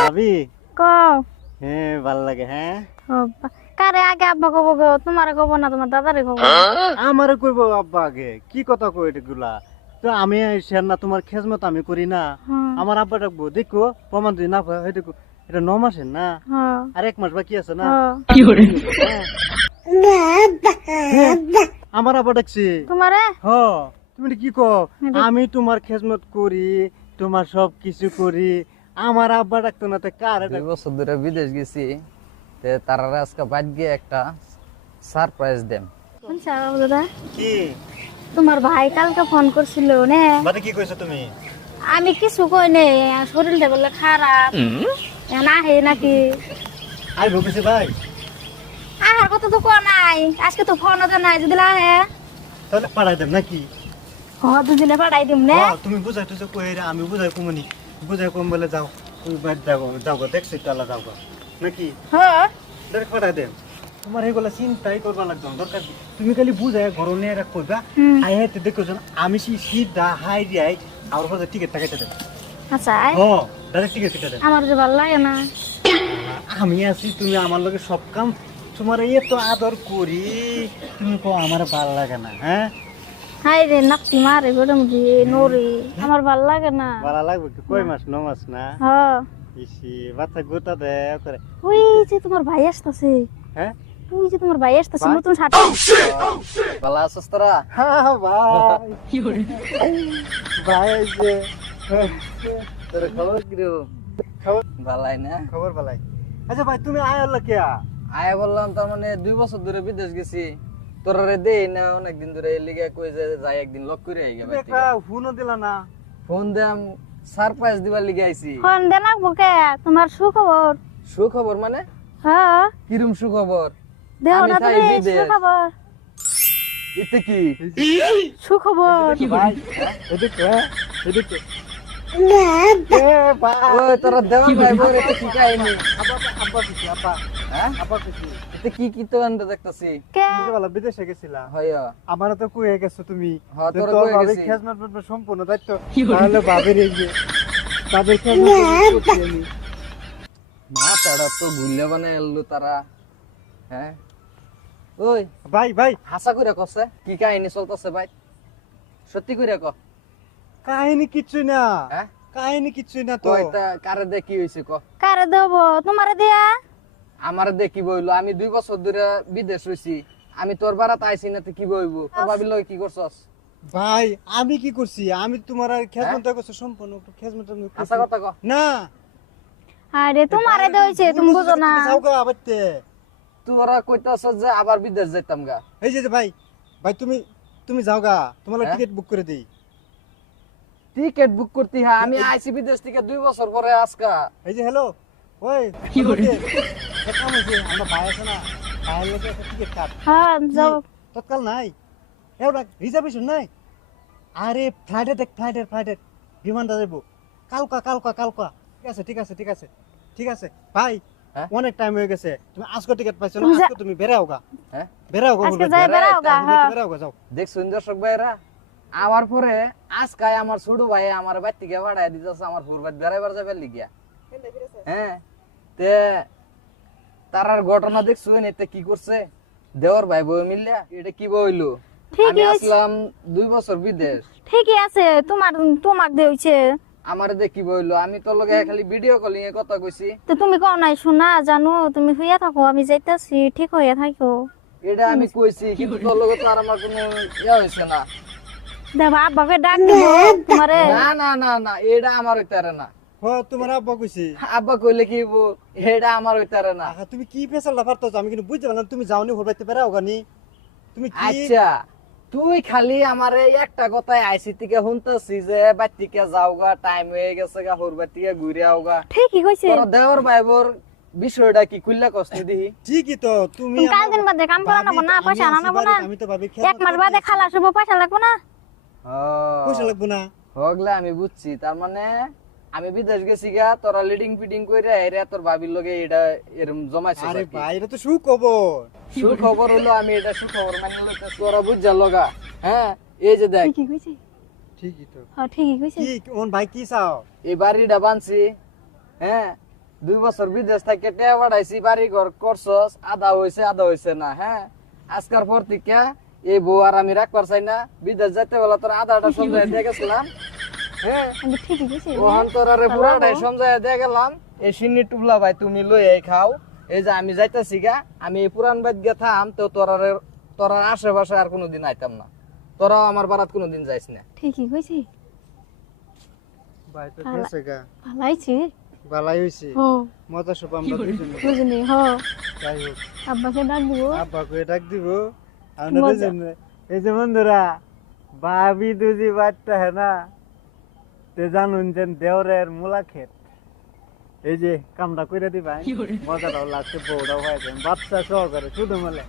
ভাবি কও হ্যাঁ ভালো লাগে হ্যাঁ কারে আগে আব্বা কব গো তোমারে কব না তোমার দাদারে কব আমারে কইবো আব্বা আগে কি কথা কই এগুলা তো আমি শেয়ার না তোমার খেজমত আমি করি না আমার আব্বা ডাকবো দেখো প্রমাণ যদি না পায় হয় দেখো এটা 9 মাসের না আর 1 মাস বাকি আছে না হ্যাঁ। আমার আব্বা ডাকছে তোমারে হ তুমি এটা কি কও আমি তোমার খেজমত করি তোমার সব কিছু করি আমার আব্বা ডাকতো না তো কার 2 বছর ধরে বিদেশ গেছি তে তারা আজকে বাদ গিয়ে একটা সারপ্রাইজ দেন। শুনছা দাদা কি তোমার ভাই কালকে ফোন করছিল নে বাদে কি কইছো তুমি আমি কিছু কই নাই শরীরটা বলে খারাপ না হে নাকি আই বকেছে ভাই আহার কথা তো কো নাই আজকে তো ফোন তো নাই যদি লাহে তাহলে পাঠাই দেব নাকি দুদিনে পাঠাই দিম নে তুমি বুঝাই তুই কই রে আমি বুঝাই কমনি বুঝাই কম বলে যাও তুমি বাদ যাও যাও দেখছি তালা যাও নাকি হ্যাঁ ডাইরেক্ট পাঠাই দেব তোমার এগুলা চিন্তাই করবা লাগতো না, দরকার কি? তুমি খালি বুঝাই ঘর নিয়ে রাখ কইবা আই হাতে দেখো জান আমি সিধা হাই দিয়াই আর হচ্ছে টিকিট টাকাইতে দেব আচ্ছা হ্যাঁ ডাইরেক্ট টিকিট কেটে দেব আমার যে ভালো লাগে না আমি আছি তুমি আমার লগে সব কাম তোমার এত আদর করি তুমি কো আমার ভালো লাগে না হ্যাঁ হাই রে নাপতি মারে গরম দিয়ে নরে আমার ভালো লাগে না ভালো লাগবে কি কই মাস 9 মাস না হ্যাঁ ইসি বাচ্চা গোটা দে করে ওই যে তোমার ভাই আসতেছে হ্যাঁ ওই যে তোমার ভাই আসতেছে ভাই? নতুন শার্ট ভালো আছিস তোরা? হ্যাঁ ভাই কি করে ভাই যে তোর খবর কি রে? খবর ভালাই না? খবর ভালাই আচ্ছা ভাই তুমি আয়াল কে আয়া বললাম তার মানে 2 বছর ধরে বিদেশ গেছি তোরা রে দেই না অনেকদিন ধরে লিগে কই যে যাই একদিন লক করে আইগা তুমি একটা ফোনও দিলা না ফোন দেম সারপ্রাইজ দিবার লিগে আইছি। ফোন দে না বকে তোমার সুখবর সুখবর মানে হ্যাঁ কিরম সুখবর? দেও আমি না তাই তুমি বিদেশ। সুখবর এতে কি সুখবর ভাই এদিকে এদিকে ও তোরা দেওয়া ভাই বল এতে কি কাহিনী? আব্বা কিছু আব্বা হ্যাঁ আব্বা কিছু এতে কি কি তো আনতে দেখতাছি কে তুমি বলা বিদেশে গেছিলা হইয়া আমারও তো কয়ে গেছো তুমি হ্যাঁ, যে তোরা তোর কয়ে ভাবি গেছি। খেজমত মত সম্পূর্ণ দায়িত্ব তাহলে ভাবির এই যে তাদের খেজমত করছি আমি মা তারা তো ভুলে বানাই এলো তারা হ্যাঁ ওই ভাই ভাই হাসা করে কছে কি কাহিনী চলতেছে ভাই সত্যি করে ক কাহিনী কিচ্ছুই না হ্যাঁ কাহিনী কিচ্ছুই না তো কয়টা কারে দে কি হইছে ক কারে দেব তোমারে দিয়া আমার দেখি বইলো আমি 2 বছর ধরে বিদেশ হইছি আমি তোর বাড়াতে আইছি না তো কি বইব তোর ভাবির লগে কি করছস ভাই আমি কি করছি আমি তোমার আর খেজমত করছি সম্পূর্ণ খেজমত হাসা কথা ক না আরে তোমারে দেইছে তুমি বুঝো না যাও গা আবাতে তোরা কইতাছ যে আবার বিদেশ যাইতাম গা এই যে ভাই ভাই তুমি তুমি যাও গা তোমার হ্যাঁ? টিকিট বুক করে দেই টিকেট বুক করতে হ্যাঁ আমি আইছি বিদেশ থেকে 2 বছর পরে আজকা এই যে হ্যালো ওই কি করে কাম হইছে আমরা ভাই আছে না ভাইয়ের লোকে একটা টিকিট কাট হ্যাঁ যাও তৎকাল নাই एउटा রিজার্ভেশন নাই আরে ফ্লাইটে দেখ ফ্লাইটে বিমানটা যাবো কালকা কালকা কালকা ঠিক আছে ঠিক আছে ঠিক আছে ঠিক আছে ভাই হ্যাঁ? অনেক টাইম হয়ে গেছে তুমি আজকে টিকিট পাইছো না আজকে তুমি বেরাও গা হ্যাঁ বেরাও গা আজকে যাই বেড়াও গা হ্যাঁ বেরাও গা যাও দেখছুন দর্শক ভাইরা আমার পরে আজকাই আমার ছোট ভাই আমার বাড়ি থেকে বাড়াই দিতেছে আমার ফুরবাদ বেড়াইবার যাবে লিগিয়া হ্যাঁ তে তারার ঘটনা দেখছুন এতে কি করছে দেওয়ার ভাই বই মিললে এটা কি বইলো ঠিকই আমি আছে। আসলাম 2 বছর বিদেশ ঠিকই আছে তোমাক দেইছে আমার দেখি বইলো আমি তোর লগে খালি ভিডিও কলিং এ কথা কইছি তো তুমি কও নাই শোনা জানো তুমি হইয়া থাকো আমি যাইতাছি ঠিক হইয়া থাকো এটা আমি কইছি কিন্তু তোর লগে তো আর আমার কোনো ইয়া হইছে না দেবা আব্বাকে ডাক দিব তোমারে না না না না এটা আমার হইতারে না হ তোমার আব্বা কইছি আব্বা কইলে কি হইবো এটা আমার হইতারে না আহা তুমি কি ফেসালটা পারতো আমি কিন্তু বুঝতে পারলাম তুমি যাওনি হরবাইতে বেরাও গানি তুমি কি আচ্ছা তুই খালি আমারে একটা কথাই আইসি থেকে শুনতেছি যে বাড়ি থেকে যাওগা টাইম হয়ে গেছে গা হরবার থেকে ঘুরে আওগা ঠিকই কইছে তোর দেওর ভাইবোর বিষয়টা কি খুললা কষ্ট দিহি ঠিকই তো তুমি তুমি কাল দিন বাদে কাম করা নেবো না পয়সা আনা নেবো না আমি তো ভাবি এক মাস বাদে খালা শুভ পয়সা লাগবো না পয়সা লাগবো না হগলা আমি বুঝছি তার মানে আমি বিদেশ গেছি গা তোরা লিডিং ফিডিং কইরা এরা তোর ভাবির লগে এটা এরম জমাইছিস আরে আর কি। ভাই এটা তো সুখবর সুখবর হলো আমি এটা সুখবর মানে লইতে তোরা বুঝা লগা হ্যাঁ এই যে দেখ ঠিকই কইছে ঠিকই তো হ্যাঁ ঠিকই কইছে কি ওন ভাই কি চাও এই বাড়িটা বানছি হ্যাঁ 2 বছর বিদেশ থেকে টেয়া বাড়াইছি, বাড়ি ঘর করছস, আধা হইছে না। হ্যাঁ, আজকার পর থেকে এই বউ আর আমি রাখবার চাই না। বিদেশ যেতে বলে তোর আধাটা সমঝাই দিয়ে গেছিলাম। হ্যাঁ, আমি ঠিকই কইছি ওহান তোর আরে পুরাটাই সমঝাই দিয়ে গেলাম। এই সিন্নি টুবলা ভাই তুমি লই এই খাও। এই যে আমি যাইতাছি গা, আমি এই পুরান বাদ গিয়ে থাম, তো তোর আর আশেপাশে আর কোনোদিন আইতাম না। তোরাও আমার বারাত কোনোদিন যাইস না। ঠিকই কইছি ভাই তো গেছে গা, ভালাইছি ভালাই হইছে। হ মজা সব আমরা দুজনে। বুঝনি হ যাই হোক, আব্বাকে ডাক দিব আব্বাকে ডাক দিব আমরা দুজনে। এই যে বন্ধুরা, ভাবি দুজি বাচ্চা হ্যাঁ না, তে জানুন যে দেওরের মূলা ক্ষেত। এই যে কামটা কইরা দিবা, মজাটাও লাগছে, বউটাও হয়েছে, বাচ্চা সহকারে শুধু মেলে।